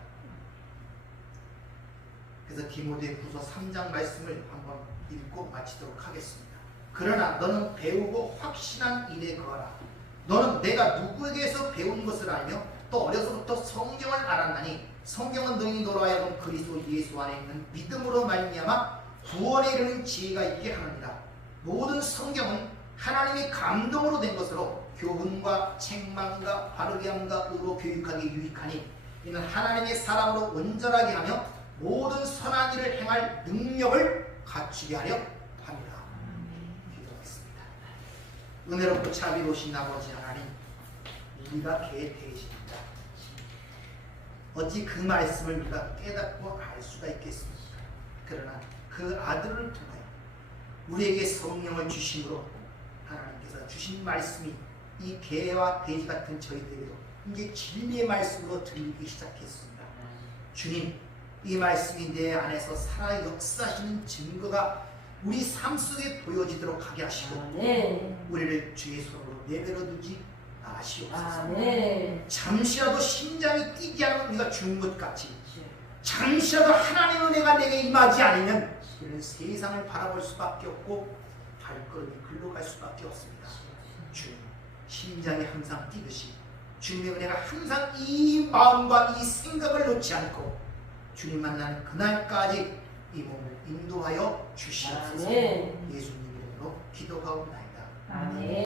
그래서 디모데후서 3장 말씀을 한번 읽고 마치도록 하겠습니다. 그러나 너는 배우고 확신한 일에 거하라. 너는 내가 누구에게서 배운 것을 알며 또 어려서부터 성경을 알았나니 성경은 너희 너로 하여금 그리스도 예수 안에 있는 믿음으로 말미암아 구원에 이르는 지혜가 있게 하느니라. 모든 성경은 하나님의 감동으로 된 것으로 교훈과 책망과 바르게 함과 의로 교육하기 유익하니 이는 하나님의 사람으로 온전하게 하며 모든 선한 일을 행할 능력을 갖추게 하려 함이라. 기도하겠습니다. 은혜롭고 자비로우신 아버지 하나님, 우리가 개의 대신입니다. 어찌 그 말씀을 우리가 깨닫고 알 수가 있겠습니까? 그러나 그 아들을 통하여 우리에게 성령을 주심으로 하나님께서 주신 말씀이 이 개와 돼지 같은 저희들에게도 이제 진리의 말씀으로 들리기 시작했습니다. 주님, 이 말씀이 내 안에서 살아 역사하시는 증거가 우리 삶 속에 보여지도록 하게 하시고 우리를 주의 손으로 내버려 두지 마시옵소서. 잠시라도 심장이 뛰지 않으면 우리가 죽은 것 같이, 잠시라도 하나님의 은혜가 내게 임하지 않으면 우리는 세상을 바라볼 수밖에 없고 발걸음이 글로 갈 수밖에 없습니다. 주님, 심장이 항상 뛰듯이 주님의 은혜가 항상 이 마음과 이 생각을 놓지 않고 주님 만나는 그날까지 이 몸을 인도하여 주시옵소서. 예수님 이름으로 기도하옵나이다. 아멘.